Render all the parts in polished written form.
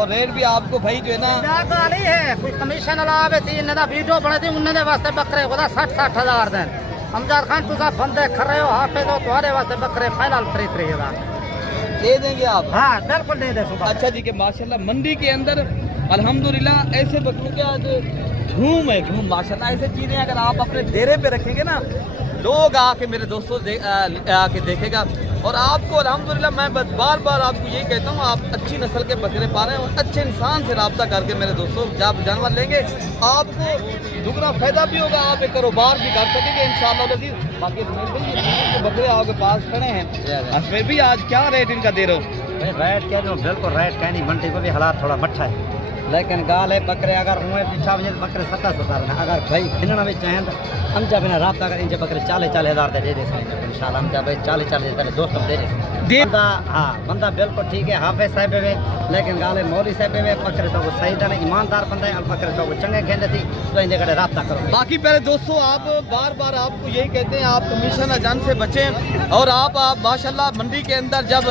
और रेट भी आपको भाई जो है ना नहीं है कोई कमीशन अलावे थी इन्हें वीडियो बने थी उन्हें वास्ते बकरे को 60-60 हजार दिन हमजाद खान तुम बंदे खर रहे हो हाफे दो तुम्हारे वास्ते बकरे फाइनल 33 हजार दे देंगे आप? हाँ बिल्कुल दे दे। अच्छा जी, के माशाल्लाह मंडी के अंदर अल्हम्दुलिल्लाह ऐसे बकरों के आज धूम है, धूम माशाल्लाह। ऐसे चीज़ें अगर आप अपने डेरे पे रखेंगे ना, लोग आके मेरे दोस्तों आके देखेगा। और आपको अल्हम्दुलिल्लाह मैं बार बार आपको यही कहता हूँ, आप अच्छी नस्ल के बकरे पा रहे हैं और अच्छे इंसान से रब्ता करके मेरे दोस्तों जब जानवर लेंगे आपको दुगना फायदा भी होगा, आप एक कारोबार भी कर सकेंगे इंशाअल्लाह। बाकी बकरे आपके पास खड़े हैं, असमें भी आज क्या रेट इनका दे रहे हो? रेट कह दो बिल्कुल रेट कह नहीं, मंडी को भी हालात थोड़ा मट्ठा है, लेकिन गाल है बकरे अगर हुए पीछा बजे बकरे 70-70 अगर भाई खिलना भी चाहें तो हम जब इन्हें रब्ता करें इनसे बकरे 40-40 हजार दे दे इंशाल्लाह। हम जब 40-40 हजार दोस्त हम दे दे बंदा। हाँ बंदा बिल्कुल ठीक है, हाफिज साहब है लेकिन गाले मौली साहब है बकरे तो वो सही था ईमानदार बंदा है, बकरे तो वो चंगे खेलते थी तो इनके कड़े रब्ता करो। बाकी पहले दोस्तों आप बार बार आपको यही कहते हैं आप कमीशन अजान से बचें और आप माशाल्लाह मंडी के अंदर जब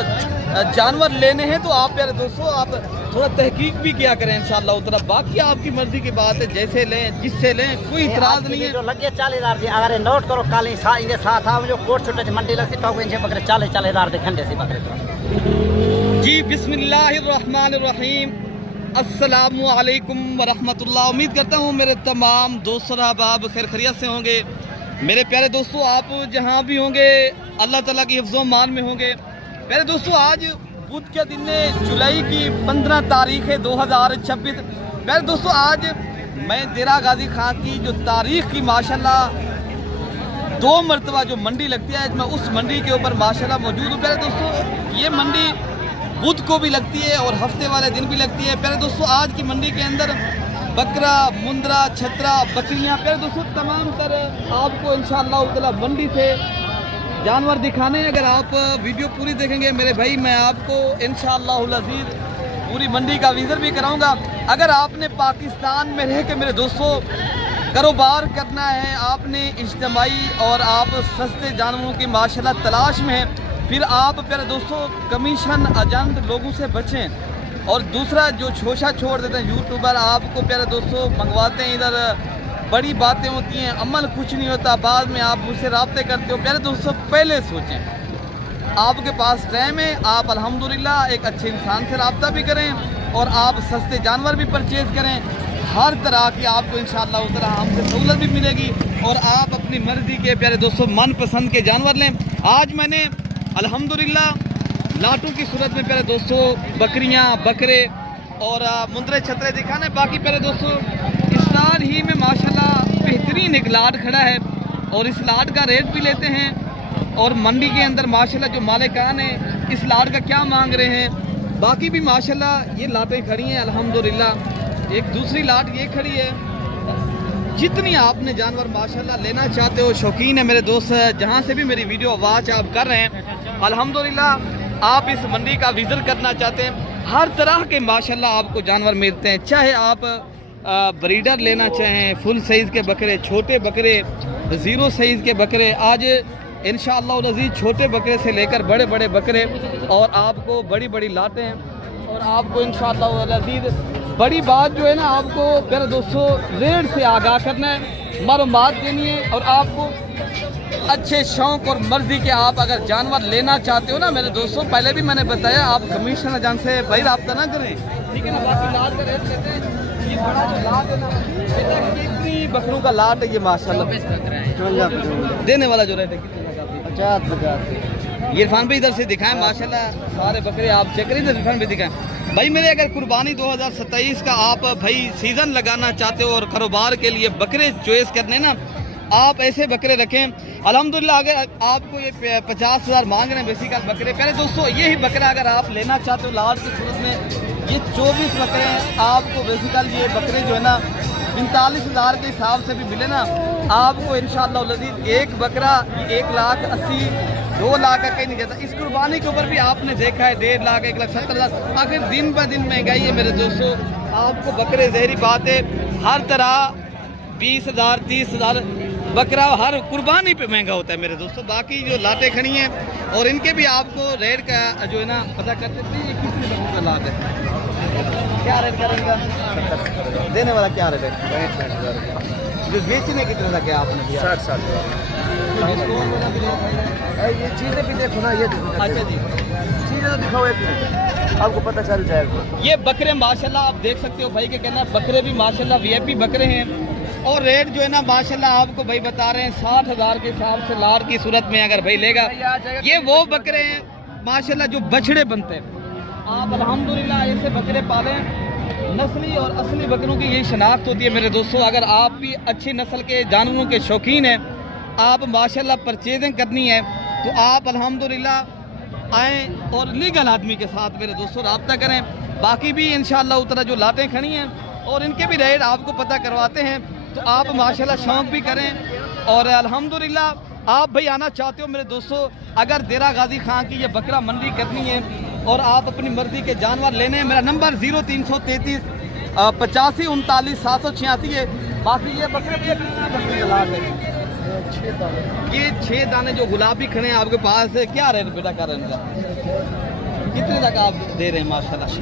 जानवर लेने हैं तो आप प्यारे दोस्तों आप थोड़ा तहकीक भी किया करें इंशाल्लाह उतना। बाकी आपकी मर्जी की बात है, जैसे लें जिससे लें कोई इतराज नहीं है। जो लगे 40 हजार अगर नोट करो कल इनके साथ आओ जो कोट छुट्टे मंडी लगती तो इनसे बकरे 40-40 हजार घंटे से बकरे। जी बिस्मिल्लाहिर्रहमानिर्रहीम, अस्सलामु अलैकुम वरहमतुल्लाह। उम्मीद करता हूँ मेरे तमाम दोस्त अहबाब खैर खैरियत से होंगे। मेरे प्यारे दोस्तों आप जहाँ भी होंगे अल्लाह ताला की हिफ्ज़ो मान में होंगे। प्यारे दोस्तों आज बुध के दिन जुलाई की 15 तारीख है 2026। प्यारे दोस्तों आज मैं देरा गाजी खान की जो तारीख की माशाल्लाह 2 मरतबा जो मंडी लगती है मैं उस मंडी के ऊपर माशाल्लाह मौजूद हूँ। प्यारे दोस्तों ये मंडी बुध को भी लगती है और हफ्ते वाले दिन भी लगती है। प्यारे दोस्तों आज की मंडी के अंदर बकरा, मुंद्रा, छतरा, बकरियाँ प्यारे दोस्तों तमाम तर आपको इंशाअल्लाह ताला मंडी से जानवर दिखाने। अगर आप वीडियो पूरी देखेंगे मेरे भाई मैं आपको इंशाअल्लाह अज़ीज़ पूरी मंडी का विज़िट भी कराऊंगा। अगर आपने पाकिस्तान में रह के मेरे दोस्तों कारोबार करना है, आपने इज्तिमाई और आप सस्ते जानवरों की माशाल्लाह तलाश में हैं, फिर आप प्यारे दोस्तों कमीशन एजेंट लोगों से बचें। और दूसरा जो छोशा छोड़ देते हैं यूट्यूबर, आपको प्यारे दोस्तों मंगवाते हैं इधर बड़ी बातें होती हैं, अमल कुछ नहीं होता, बाद में आप मुझसे रब्ते करते हो। प्यारे दोस्तों पहले सोचें, आपके पास टाइम है, आप अल्हम्दुलिल्लाह एक अच्छे इंसान से रब्ता भी करें और आप सस्ते जानवर भी परचेज़ करें। हर तरह की आपको इंशाअल्लाह उस तरह हमसे सहूलत भी मिलेगी और आप अपनी मर्ज़ी के प्यारे दोस्तों मनपसंद के जानवर लें। आज मैंने अल्हम्दुलिल्लाह लाटू की सूरत में प्यारे दोस्तों बकरियां, बकरे और मुंद्रे छतरे दिखाने। बाकी प्यारे दोस्तों इस लाट ही में माशाल्लाह बेहतरीन एक लाट खड़ा है और इस लाट का रेट भी लेते हैं और मंडी के अंदर माशाल्लाह जो मालिकान है इस लाट का क्या मांग रहे हैं। बाकी भी माशाल्लाह ये लाटें खड़ी हैं अल्हम्दुलिल्लाह। एक दूसरी लाट ये खड़ी है। जितनी आपने जानवर माशाल्लाह लेना चाहते हो, शौकीन है मेरे दोस्त, जहाँ से भी मेरी वीडियो आवाज़ आप कर रहे हैं अल्हम्दुलिल्लाह आप इस मंडी का विज़िट करना चाहते हैं, हर तरह के माशाल्लाह आपको जानवर मिलते हैं। चाहे आप ब्रीडर लेना चाहें, फुल साइज़ के बकरे, छोटे बकरे, 0 साइज़ के बकरे, आज इंशाअल्लाह अज़ीज़ छोटे बकरे से लेकर बड़े बड़े बकरे और आपको बड़ी बड़ी लाटें और आपको इंशाअल्लाह अज़ीज़ बड़ी बात जो है ना आपको मेरे दोस्तों रेट से आगाह करना है, मालूमात देनी है और आपको अच्छे शौक़ और मर्ज़ी के आप अगर जानवर लेना चाहते हो ना मेरे दोस्तों, पहले भी मैंने बताया आप कमीशन एजेंट से भाई रब्ता ना करें, ठीक है ना। बाकी लाट का रेट कहते हैं ये बड़ा जो लाट है ना बेटा कितनी बकरों का लाट है ये माशाल्लाह देने वाला जो रेट है कितने का? 50। ये इरफान भाई इधर से दिखाएं माशाल्लाह सारे बकरे आप चेक करें, इरफान भाई दिखाएं भाई मेरे। अगर कुर्बानी 2027 का आप भाई सीज़न लगाना चाहते हो और कारोबार के लिए बकरे चॉइस करने ना, आप ऐसे बकरे रखें अल्हम्दुलिल्लाह। अगर आपको ये 50,000 मांग रहे हैं बेसिकल बकरे, पहले दोस्तों यही बकरा अगर आप लेना चाहते हो लाट की सूरत में ये 24 बकरे हैं आपको बेसिकल। ये बकरे जो है ना 45,000 के हिसाब से भी मिले ना आपको इंशाअल्लाह अज़ीज़ एक बकरा 1,80,000 2 लाख का कहीं नहीं जाता। इस कुर्बानी के ऊपर भी आपने देखा है 1.5 लाख 1,70,000। आखिर दिन ब दिन महंगाई है मेरे दोस्तों, आपको बकरे ज़हरी बात है हर तरह 20,000 30,000 बकरा हर कुर्बानी पे महंगा होता है मेरे दोस्तों। बाकी जो लाटें खड़ी हैं और इनके भी आपको रेट का जो है ना पता कर सकते हैं। ये कितने बकरों का लाट है क्या रेट करेंगे? देने वाला क्या रेट है? 65,000 जो बेचने कितने का क्या आपने दिया? 60 ये चीज़ें भी देखो ना, ये देखो। अच्छा जी, चीज़ें तो दिखाओ एक मिनट, आपको पता चल जाएगा। ये बकरे माशाल्लाह आप देख सकते हो भाई के कहना, बकरे भी माशाल्लाह वीआईपी बकरे हैं और रेट जो है ना माशाल्लाह आपको भाई बता रहे हैं 60,000 के हिसाब से लार की सूरत में अगर भाई लेगा। ये वो बकरे हैं माशाल्लाह जो बछड़े बनते हैं। आप अल्हम्दुलिल्लाह ऐसे बकरे पालें, नस्ली और असली बकरों की यही शनाख्त होती है मेरे दोस्तों। अगर आप भी अच्छी नस्ल के जानवरों के शौकीन हैं, आप माशाल्लाह परचेजिंग करनी है तो आप अल्हम्दुलिल्लाह आएँ और लीगल आदमी के साथ मेरे दोस्तों रब्ता करें। बाकी भी इंशाअल्लाह उतना जो लाटें खड़ी हैं और इनके भी रेट आपको पता करवाते हैं, तो आप माशाल्लाह शौक़ भी करें। और अल्हम्दुलिल्लाह आप भाई आना चाहते हो मेरे दोस्तों, अगर देरा गाजी खां की ये बकरा मंडी करनी है और आप अपनी मर्ज़ी के जानवर लेने हैं, मेरा नंबर 0333 85 39 786 है। बाकी ये बकरे ये 6 दाने जो गुलाबी खड़े हैं आपके पास, क्या रेट बेटा कर रहे हैं इनका? कितने तक आप दे रहे हैं माशाल्लाह? 6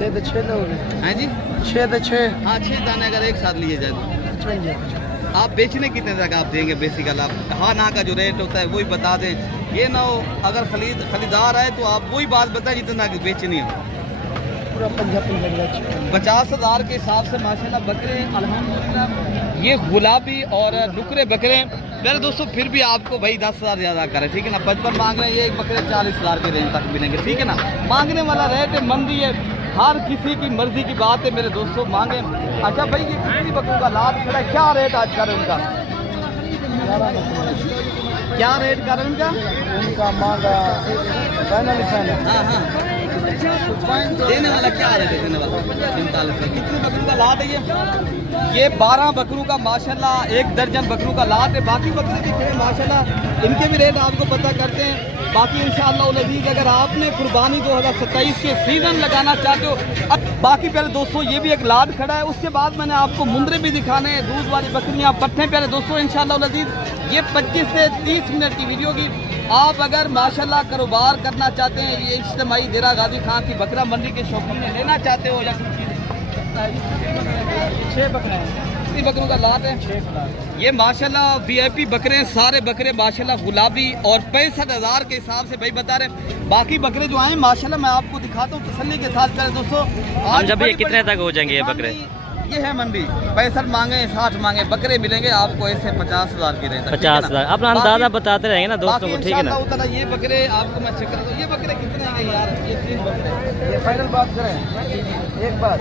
हैं जी? 6 हाँ 6 दाने अगर एक साथ लिए जाए तो आप बेचने कितने तक आप देंगे? बेसिकल आप हाँ ना का जो रेट होता है वही बता दें, ये ना हो अगर खरीदार आए तो आप वही बात बताएं जितना की बेचनी है। 50,000 के हिसाब से माशाल्लाह बकरे अल्हम्दुलिल्लाह ये गुलाबी और नुकरे बकरे मेरे दोस्तों फिर भी आपको भाई 10,000 ज़्यादा करें, ठीक है ना। 55 मांग रहे हैं, ये एक बकरे 40,000 के रेंज तक मिलेंगे, ठीक है ना। मांगने वाला रेट है, मंदी है, हर किसी की मर्जी की बात है मेरे दोस्तों, मांगे। अच्छा भाई ये कितनी बकरों का लाभ खड़ा है, क्या रेट आज कर उनका? क्या रेट कर उनका? उनका मांगा फाइनल। हाँ हाँ देने वाला क्या रेट है? देने वाला 45 का। कितनी बकरों का लाट है ये 12 बकरों का माशाल्लाह, 1 दर्जन बकरों का लाट है। बाकी बकरे भी थे माशाल्लाह, इनके भी रेट आपको पता करते हैं। बाकी इंशाअल्लाह नज़ीर अगर आपने कुर्बानी 2027 के सीज़न लगाना चाहते हो, अब बाकी प्यारे दोस्तों ये भी एक लाट खड़ा है। उसके बाद मैंने आपको मुंदरे भी दिखाने हैं, दूध वाली बकरियाँ, पट्टे प्यारे दोस्तों इंशाअल्लाह नज़ीर। ये 25 से 30 मिनट की वीडियो की। आप अगर माशाल्लाह कारोबार करना चाहते हैं, ये इज्तिमाई देरा गाजी खां की बकरा मंडी के शौकीन में लेना चाहते हो या 6 बकरे हैं, कितनी बकरों का लाट है? 6 ये माशाल्लाह वीआईपी बकरे हैं, सारे बकरे माशाल्लाह गुलाबी और 65,000 के हिसाब से भाई बता रहे हैं। बाकी बकरे जो आए माशाल्लाह मैं आपको दिखाता हूँ तसल्ली के साथ करें दोस्तों। हम जब ये कितने तक हो जाएंगे ये बकरे? ये है मंडी 65 मांगे 60 मांगे, बकरे मिलेंगे आपको ऐसे 50,000 की रेंज। 50,000 अपना अंदाजा बताते रहेंगे ना दोस्तों को, ठीक है ना। उतना ये बकरे आपको मैं चेक करूँ, ये बकरे कितने आए यार? ये 3 बकरे। ये फाइनल बात करें एक बात।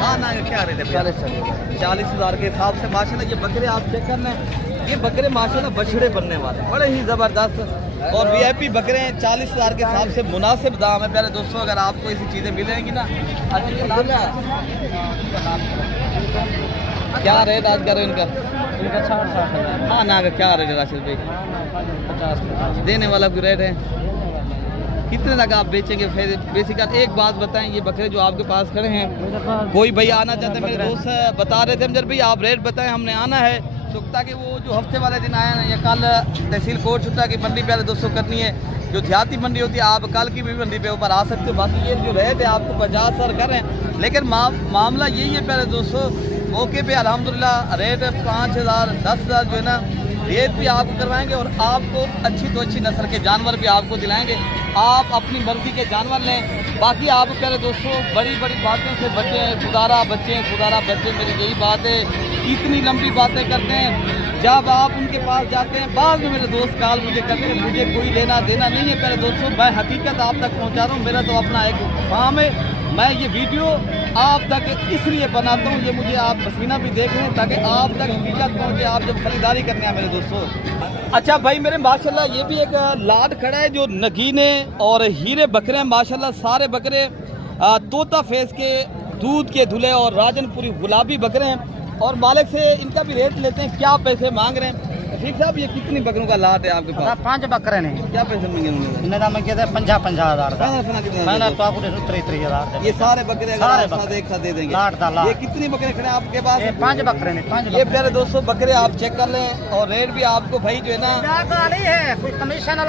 हाँ ना क्या रेट है? 40,000 के हिसाब से माशाल्लाह ये बकरे आप चेक करना है। ये बकरे माशाल्लाह बछड़े बनने वाले बड़े ही ज़बरदस्त और वीआईपी बकरे हैं। 40,000 के हिसाब से मुनासिब दाम है प्यारे दोस्तों, अगर आपको ऐसी चीज़ें मिलेंगी ना। क्या रेट आज करो इनका? 60,000। हाँ ना क्या रेट है राशिद भाई? 50 देने वाला भी रेट है। कितने तक आप बेचेंगे? फिर बेसिकल एक बात बताएं, ये बकरे जो आपके पास खड़े हैं, कोई भाई आना चाहते हैं, मेरे दोस्त बता रहे थे अमजद भाई आप रेट बताएं, हमने आना है तो ताकि वो जो हफ्ते वाले दिन आए ना या कल तहसील कोट छुट्टा की मंडी प्यारे दोस्तों करनी है, जो देहाती मंडी होती है, आप कल की भी मंडी पे ऊपर आ सकते हो। बाकी ये जो रेट है आपको 50,000 कर रहे हैं, लेकिन मामला यही है प्यारे दोस्तों, मौके पे अल्हम्दुलिल्लाह रेट 5,000 10,000 जो है ना रेट भी आपको करवाएंगे और आपको अच्छी तो अच्छी नस्ल के जानवर भी आपको दिलाएंगे। आप अपनी मर्जी के जानवर लें। बाकी आप प्यारे दोस्तों बड़ी बड़ी बातों से बचें, सुधारा बच्चे मेरी यही बात है। इतनी लंबी बातें करते हैं, जब आप उनके पास जाते हैं बाद में मेरे दोस्त कॉल मुझे करते हैं, मुझे कोई लेना देना नहीं है प्यारे दोस्तों। मैं हकीकत आप तक पहुंचा रहा हूं, मेरा तो अपना एक काम है। मैं ये वीडियो आप तक इसलिए बनाता हूँ, ये मुझे आप पसीना भी देख रहे हैं ताकि आप तक हकीकत पहुँचे आप जब खरीदारी करने आए मेरे दोस्तों। अच्छा भाई मेरे माशाल्लाह ये भी एक लाट खड़ा है जो नगीने और हीरे बकरे हैं माशाल्लाह, सारे बकरे तोता फेस के, दूध के धुले और राजनपुरी गुलाबी बकरे हैं। और मालिक से इनका भी रेट लेते हैं, क्या पैसे मांग रहे हैं। ठीक साहब ये कितनी बकरों का लाट है आपके पास? 5 बकरे ने। क्या पैसे मांगे उन्होंने? इन्हें दाम किया था 50,000 का। मैंने तो आपको 33,000। ये सारे बकरे सारे अगर एक साथ दे देंगे? लाट था लाट। ये कितनी बकरे खड़े हैं आपके पास? 5 बकरे ने। 5 ये प्यारे दोस्तों बकरे आप चेक कर लें और रेट भी आपको भाई जो है ना है कोई कमीशन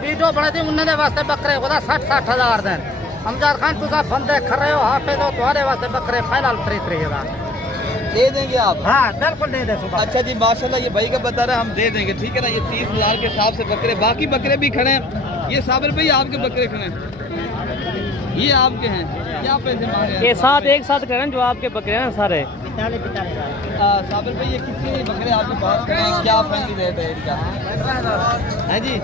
वीडियो बने थी उन्होंने वास्ते बकरे 60,000 दें अमजद खान तुझा बंदे खड़े हो हाफिज हो तुम्हारे वास्ते बकरे फाइनल 33,000 दे देंगे आप? हाँ बिल्कुल दे दे सुबह। अच्छा जी माशाल्लाह, ये भाई का बता रहे हैं, हम दे देंगे, ठीक है ना। ये 30,000 के हिसाब से बकरे, बाकी बकरे भी खड़े हैं। ये साबिर भाई आपके बकरे खड़े हैं, ये आपके हैं, क्या पैसे मांग रहे हैं? ये साथ एक साथ करें जो आपके बकरे हैं ना सारे। साबिर भाई ये कितने बकरे आपके पास खड़े हैं, क्या फैमिली रेट है इनका? है जी,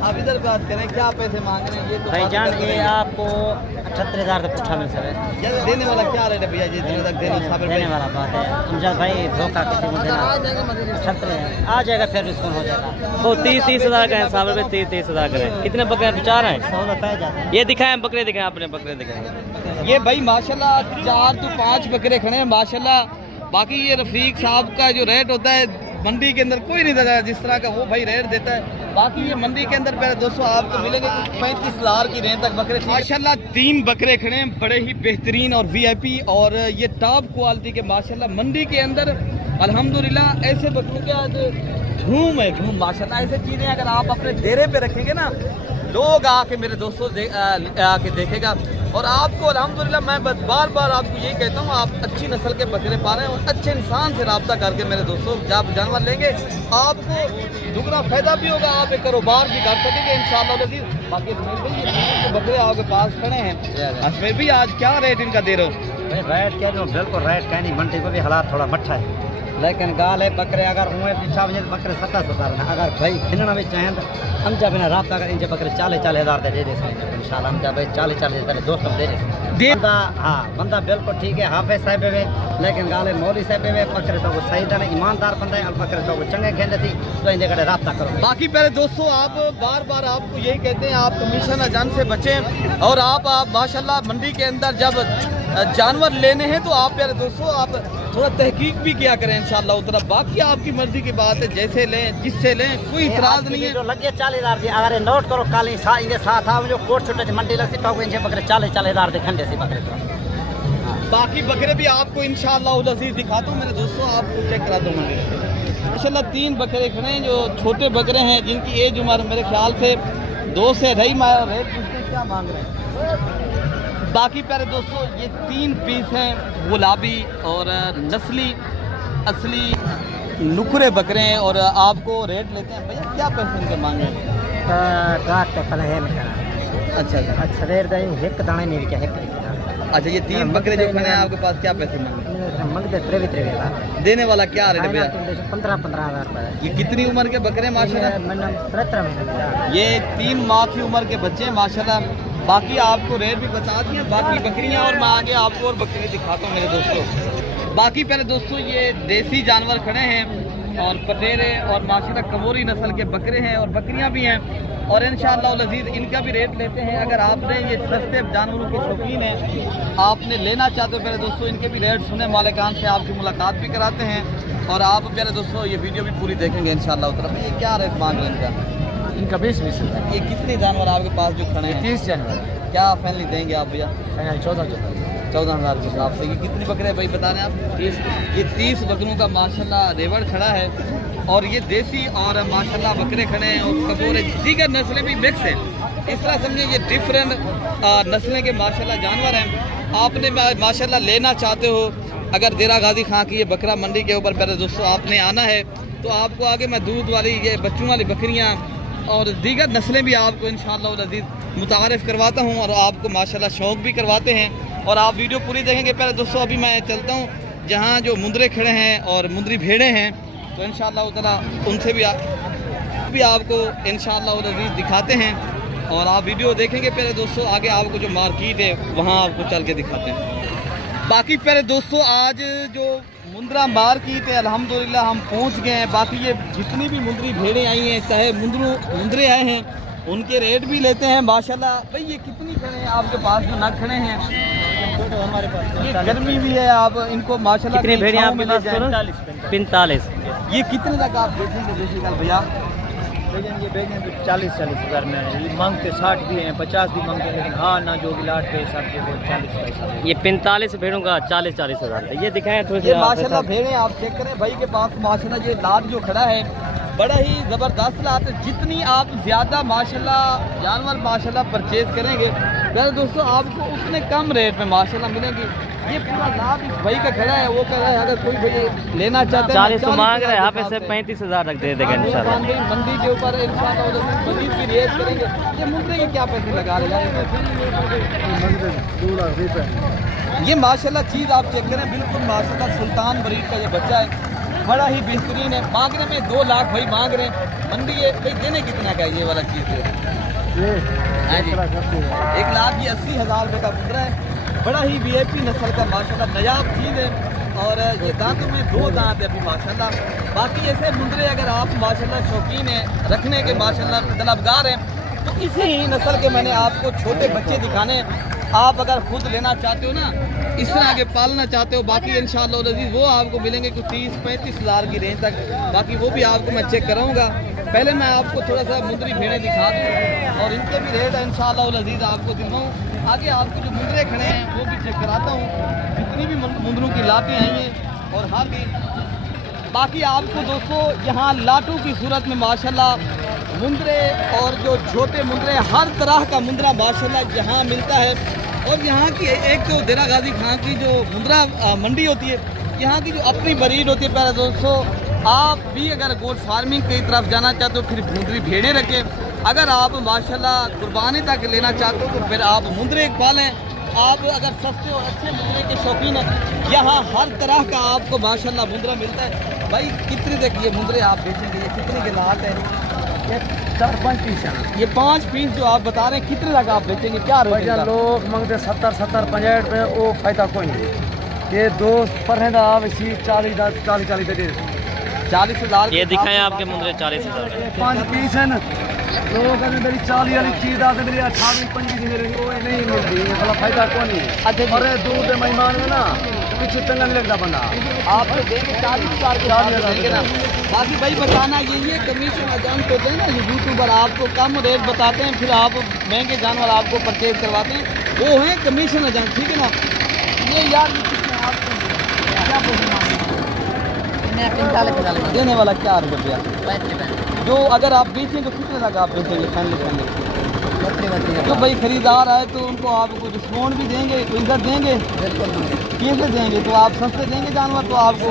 आप इधर बात करें, क्या पैसे मांग रहे हैं? ये तो भाईजान ये आपको 78,000 का पूछा मिल सकता है। देने वाला क्या रेट है भैया? ये दिनों तक देने साबिर देने भाई वाला बात है अमजद भाई, धोखा किसी को देना 78 आ जाएगा, फिर डिस्काउंट हो जाएगा। वो 30,000 का है साबिर भाई, 30,000 का है। कितने बकरे चार हैं? 16 पै जाते हैं। ये दिखाएं बकरे, दिखाएं अपने बकरे दिखाएं। ये भाई माशाल्लाह 4 तो 5 बकरे खड़े हैं माशाल्लाह। बाकी ये रफीक साहब का जो रेट होता है मंडी के अंदर कोई नहीं देता है जिस तरह का वो भाई रेट देता है। बाकी ये मंडी के अंदर पहले 200 आपको मिलेंगे 35,000 की रेंज तक बकरे माशाल्लाह। 3 बकरे खड़े हैं बड़े ही बेहतरीन और वीआईपी और ये टॉप क्वालिटी के माशाल्लाह। मंडी के अंदर अल्हम्दुलिल्लाह ऐसे बकरों के आज धूम है, धूम माशाल्लाह। ऐसे चीज़ें अगर आप अपने डेरे पे रखेंगे ना, लोग आके मेरे दोस्तों आके देखेगा। और आपको अल्हम्दुलिल्लाह मैं बार बार आपको यही कहता हूँ, आप अच्छी नस्ल के बकरे पा रहे हैं और अच्छे इंसान से रब्ता करके मेरे दोस्तों जब जानवर लेंगे आपको दुगना फायदा भी होगा, आप एक कारोबार भी कर सकेंगे इंशाअल्लाह। बाकी बकरे आपके पास खड़े हैं, अजमेर भी आज क्या रेट इनका दे रहे हो? रेट क्या जो बिल्कुल रेट क्या नहीं, मंडी को भी हालात थोड़ा मट्ठा है, लेकिन गाल है बकरे अगर हुए पीछा बजे बकरे 27,000 ना, अगर भाई खिलना भी चाहें तो हम जब बिना रब्ता कर इनके बकरे 40,000 दे दे सकेंगे इंशाल्लाह। हम जब भाई 40,000 दोस्तों दे दे बंदा। हाँ बंदा बिल्कुल ठीक है, हाफिज साहब है, लेकिन गाले मौली साहब है, बकरे तो वो सही था ईमानदार बंदा है, बकरे तो वो चंगे खेलते थी, तो इनके कड़े रब्ता करो। बाकी पहले दोस्तों आप बार बार आपको यही कहते हैं, आप कमीशन अजान से बचें और आप माशाल्लाह मंडी के अंदर जब जानवर लेने हैं तो आप प्यारे दोस्तों आप थोड़ा तहकीक भी किया करें इंशाल्लाह उतना। बाकी आपकी मर्जी की बात है, जैसे लें जिससे लें कोई इतराज नहीं है। जो लगे 40,000 दी, अगर ये नोट करो काली इनके साथ आओ जो कोट छुट्टे मंडी लगती तो इनके बकरे 40,000 दे खंडे से बकरे तो। बाकी बकरे भी आपको इंशाल्लाह अज़ीज़ दिखाता हूँ मेरे दोस्तों, आपको चेक करा दूँ मंडी माशाल्लाह। 3 बकरे खड़े हैं जो छोटे बकरे हैं, जिनकी एज उम्र मेरे ख्याल से 2 से 2.5 माह। रेट पूछते क्या मांग रहे हैं? बाकी प्यारे दोस्तों ये 3 पीस हैं गुलाबी और नस्ली असली नुकरे बकरे हैं और आपको रेट लेते हैं भैया क्या पैसे इनके मांगे? अच्छा अच्छा रेट एक दाने नहीं क्या एक। अच्छा ये 3 बकरे जो खड़े हैं आपके पास क्या पैसे मांगे? मंगते 23,000 देने वाला क्या रेट है भैया? 15,000 रुपये। ये कितनी उम्र के बकरे हैं माशाल्लाह? 17 महीने। ये 3 माह की उम्र के बच्चे हैं माशाल्लाह। बाकी आपको रेट भी बता दिए, बाकी बकरियां और मैं आगे आपको और बकरे दिखाता हूँ मेरे दोस्तों। बाकी पहले दोस्तों ये देसी जानवर खड़े हैं और पटेरे और माशाल्लाह कमोरी नस्ल के बकरे हैं और बकरियां भी हैं और इंशाअल्लाह अज़ीज़ इनका भी रेट लेते हैं। अगर आपने ये सस्ते जानवरों के शौकीन हैं, आपने लेना चाहते हो मेरे दोस्तों, इनके भी रेट सुने, मालिकान से आपकी मुलाकात भी कराते हैं और आप मेरे दोस्तों ये वीडियो भी पूरी देखेंगे इंशाअल्लाह। उतना ये क्या रेट मांग रहे हैं इनका? इनका 20 ये कितने जानवर आपके पास जो खड़े हैं? 30 जानवर। क्या फैमिली देंगे आप भैया? 14,000 के हिसाब से। ये कितने बकरे भाई बता रहे हैं आप? 30। ये 30 बकरों का माशाल्लाह रेवड़ खड़ा है और ये देसी और माशाल्लाह बकरे खड़े हैं और कबूरे दीगर नस्लें भी मिक्स हैं। इस तरह समझे ये डिफरेंट नस्लें के माशाल्लाह जानवर हैं। आपने माशाल्लाह लेना चाहते हो, अगर देरा गाजी खां की ये बकरा मंडी के ऊपर पहले दोस्तों आपने आना है तो आपको आगे मैं दूध वाली ये बच्चों वाली बकरियाँ और दीगर नस्लें भी आपको इंशाअल्लाह अज़ीज़ मुतारिफ़ करवाता हूँ और आपको माशाल्लाह शौक़ भी करवाते हैं और आप वीडियो पूरी देखेंगे। पहले दोस्तों अभी मैं चलता हूँ जहाँ जो मुंदरे खड़े हैं और मुंदरी भेड़े हैं तो इंशाअल्लाह ताला उनसे भी आपको इंशाअल्लाह अज़ीज़ दिखाते हैं और आप वीडियो देखेंगे। पहले दोस्तों आगे आपको जो मार्केट है वहाँ आपको चल के दिखाते हैं। बाकी पहले दोस्तों आज जो मुंद्रा मार्केट है अल्हम्दुलिल्लाह हम पहुंच गए हैं। बाकी ये जितनी भी मुंदरी भेड़ें आई हैं चाहे मुंदरे आए हैं उनके रेट भी लेते हैं माशाल्लाह। भाई ये कितनी खड़े हैं आपके पास जो नग खड़े हैं? हमारे पास ये गर्मी भी है, आप इनको माशाल्लाह कितनी भेड़ें आपके पास? 45। ये कितने तक आप बेचेंगे देसी भैया? ये बेचेंगे 40,000 में, ये मांगते 60 भी हैं, 50 भी मांगते हैं, लेकिन हाँ ना जो भी लाट के हिसाब से 40 पैसा। ये 45 भेड़ों का 40,000 ये दिखाएं थोड़ी सी। ये माशाल्लाह भेड़ें आप चेक करें भाई के पास माशाल्लाह ये लाट जो खड़ा है बड़ा ही ज़बरदस्त लाट है। जितनी आप ज़्यादा माशाल्लाह जानवर माशाल्लाह परचेज करेंगे प्यारे दोस्तों आपको उतने कम रेट में माशाल्लाह मिलेंगी। ये पूरा लाभ इस भाई का खड़ा है, वो कह रहा है अगर कोई भाई लेना चाहते हैं 40 मांग रहे हैं, यहाँ पे से 35,000 तक दे देगा इंशाल्लाह। मंडी के ऊपर इंशाल्लाह मजीद की रेट करेंगे। ये मुंडरे के क्या पैसे लगा रहे हैं? 2 लाख रुपए। ये माशाल्लाह चीज़ आप चेक करें, बिल्कुल माशाल्लाह सुल्तान बरीड का ये बच्चा है, बड़ा ही बेहतरीन है। मांगने में 2 लाख भाई मांग रहे हैं। मंडी है भाई, देने कितना का ये वाला चीज़ है? हाँ जी 1,80,000 रुपये का मुंडरा है। बड़ा ही VIP नस्ल का माशाल्लाह नायाब चीज़ है। और ये दांतों में 2 दांत है अभी माशाल्लाह। बाकी ऐसे मुंडरे अगर आप माशाल्लाह शौकीन हैं रखने के, माशाल्लाह तलबगार हैं, तो इसी ही नस्ल के मैंने आपको छोटे बच्चे दिखाने हैं। आप अगर खुद लेना चाहते हो ना, इस तरह के पालना चाहते हो, बाकी इंशाअल्लाह अज़ीज़ वो आपको मिलेंगे कुछ 30-35 हज़ार की रेंज तक। बाकी वो भी आपको मैं चेक कराऊंगा। पहले मैं आपको थोड़ा सा मुंदरी भेड़ें दिखा दूँ और इनके भी रेट इंशाअल्लाह अज़ीज़ आपको दिखाऊँ। आगे आपको जो मुंदरे खड़े हैं वो भी चेक कराता हूँ, जितनी भी मुंदरों की लाटें आई हैं और हर भी। बाकी आपको दोस्तों यहाँ लाटू की सूरत में माशाल्लाह मुंदरे और जो छोटे मुंदरे, हर तरह का मुंदरा माशाल्लाह यहाँ मिलता है। और यहाँ की एक तो देरा गाजी खां की जो मुंदरा मंडी होती है, यहाँ की जो अपनी ब्रीड होती है। प्यारे दोस्तों आप भी अगर गोट फार्मिंग की तरफ जाना चाहते हो फिर मुंदरी भेड़ें रखें। अगर आप माशाल्लाह कुर्बानी तक लेना चाहते हो तो फिर आप मुंदरे पालें। आप अगर सस्ते और अच्छे मुंदरे के शौकीन हैं, यहाँ हर तरह का आपको माशाल्लाह मुंदरा मिलता है। भाई कितने तक ये मुंदरे आप बेचेंगे? ये कितने के लाट है? ये 4-5 पीस है। ये 5 पीस जो आप बता रहे हैं कितने तक आप बेचेंगे? क्या रेट भैया लोग मांगते 70-65 रुपए, वो फायदा कोई नहीं। ये दोस्त पर है ना आप इसी 40 दे दे 40,000 ये दिखाएं आपके मुंदरे 40,000। 5 पीस है ना, लोग मेरी 40 वाली चीज़ आते मेरी 28-25 मेरी वो नहीं मिलती है, थोड़ा फायदा कौन नहीं। अच्छा अरे दूर के मेहमान में ना कुछ चंगा नहीं लगता बंदा। आप तो देंगे 40,000 के हिसाब से देंगे ना। बाकी भाई बताना यही है, कमीशन एजेंट होते हैं ना ये यूट्यूबर, आपको कम रेट बताते हैं, फिर आप महंगे जानवर आपको परचेज करवाते हैं, वो हैं कमीशन एजेंट, ठीक है ना। ये यार क्या देने वाला 4 रुपया जो अगर आप बेचें तो कितने तक आप बेचेंगे? फैमिली जो भाई खरीदार आए तो उनको आप कुछ डिस्काउंट भी देंगे, कोई इज्जत देंगे, कैसे देंगे? तो आप सस्ते देंगे जानवर तो आपको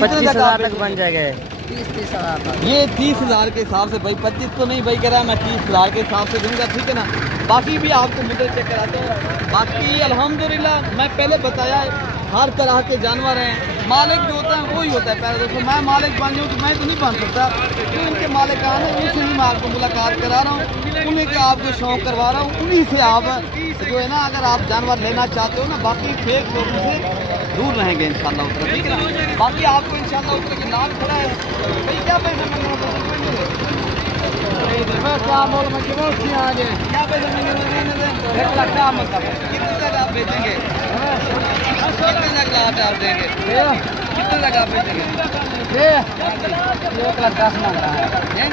25,000 तक बन जाएगा। 30-30 ये 30,000 के हिसाब से भाई 25 तो नहीं भाई कह रहा मैं 30,000 के हिसाब से दूंगा, ठीक है ना। बाकी भी आपको मुद्दे चेक कराते हैं। बाकी अल्हम्दुलिल्लाह मैं पहले बताया हर तरह के जानवर हैं। मालिक जो होता है वही होता है। पहले देखो मैं मालिक बन जाऊँ तो मैं तो नहीं बन सकता, जो इनके मालिक आने उनसे ही मैं आपको मुलाकात करा रहा हूँ, उन्हीं के आपको शौक करवा रहा हूँ, उन्हीं से आप जो है ना अगर आप जानवर लेना चाहते हो ना, बाकी फेक लोगों से दूर रहेंगे इंशाल्लाह उतर, ठीक है ना। बाकी आपको इंशाल्लाह उतर के नाम खड़ा है भाई, क्या पैसे क्या बोल क्या पैसे मिलेंगे? 1 लाख का मतलब कितने तक आप बेचेंगे? कितने तक लाभ आप देंगे? कितने तक आप बेचेंगे? 1 लाख 10 मांग रहा है। 1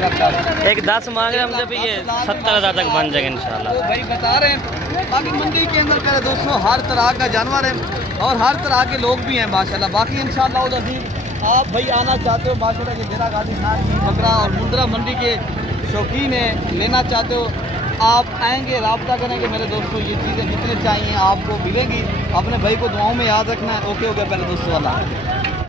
लाख 10 एक 10 मांग रहे हैं हम, जब ये 70,000 तक बन जाएगा इंशाल्लाह। वो भाई बता रहे हैं। बाकी मंडी के अंदर करे दोस्तों हर तरह का जानवर है और हर तरह के लोग भी हैं माशाल्लाह। बाकी इंशाल्लाह अज़ीज़ आप भाई आना चाहते हो माशाल्लाह के देरा गाजी खान की बकरा और मुंद्रा मंडी के शौकीन है, लेना चाहते हो आप आएंगे, रब्ता करेंगे मेरे दोस्तों, ये चीज़ें जितने चाहिए आपको मिलेंगी। अपने भाई को दुआओं में याद रखना है। ओके पहले दोस्तों वाला।